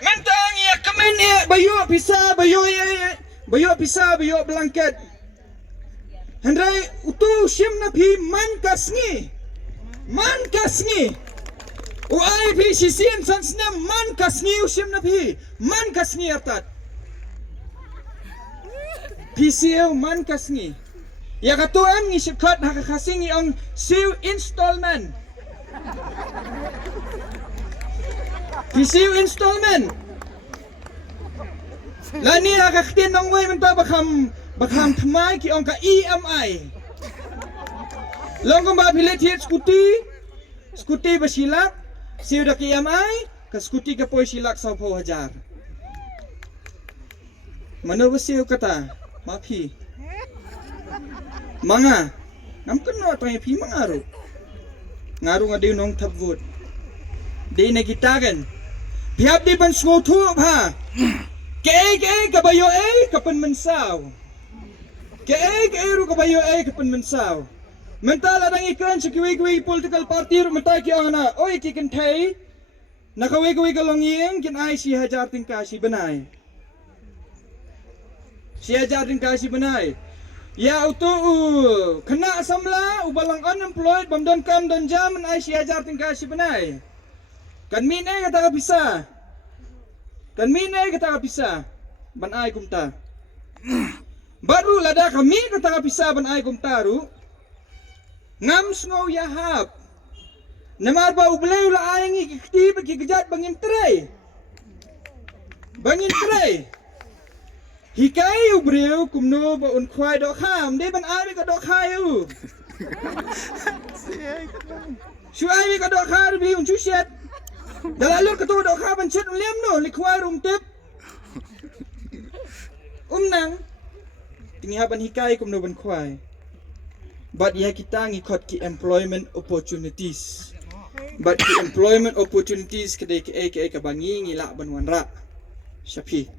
Mentang ya kemen ya bayu pisah bayu blanket. Hendrai utu sim na pi man kasngi. Uai pi sisian sansna man kasngi usim na pi man kasngi atat. PCL man kasngi. Ya katuan ngi sikat nakakasingi ang siu installment. PCL installment. Lani nakakatin ng way menta bakham thamai ki ang ka EMI. Long kong bapilit hit skuti basilak siu dak EMI ka skuti ka poy silak 10,000. Mano ba siu kata mapi Manga, ngam kenal apa yang pi mengaruh. Ngaruh ngadi nong tabut. Di negitakan. Pihak di ban skotu apa? Ke kabayo kapan mensau. Ke ru kabayo kapan mensau. Mental adang ikan sekiwi political party ru mentai ki ana. Oi ki kan thai. Nakawi kalongieng kin ai si hajar tingkah si benai. Si hajar tingkah si benai. Ya utu kena asamla ubalang unemployed bamdon kam don jam ai si hajar tingkah si benai. Kan mine kata bisa. Ban ai kumta. Baru lada kami kata bisa ban ai kumta ru. Ngam sngo yahap. Namar ba ublay ula ayang ikikti kigejat bangin tray. Hikai ubreu kumno ba un kwai dok ham de ban ai ka dok khai u. Shu ai ka dok khai bi un chu shet. Dalalur ka to dok kha ban chet lem no li kwai rum tip. Nang tingi haban hikai kumno ban kwai. But ya kita ngikot ki employment opportunities. But ki employment opportunities kedai ke ka bangi ngilak ban wanra. Syapi.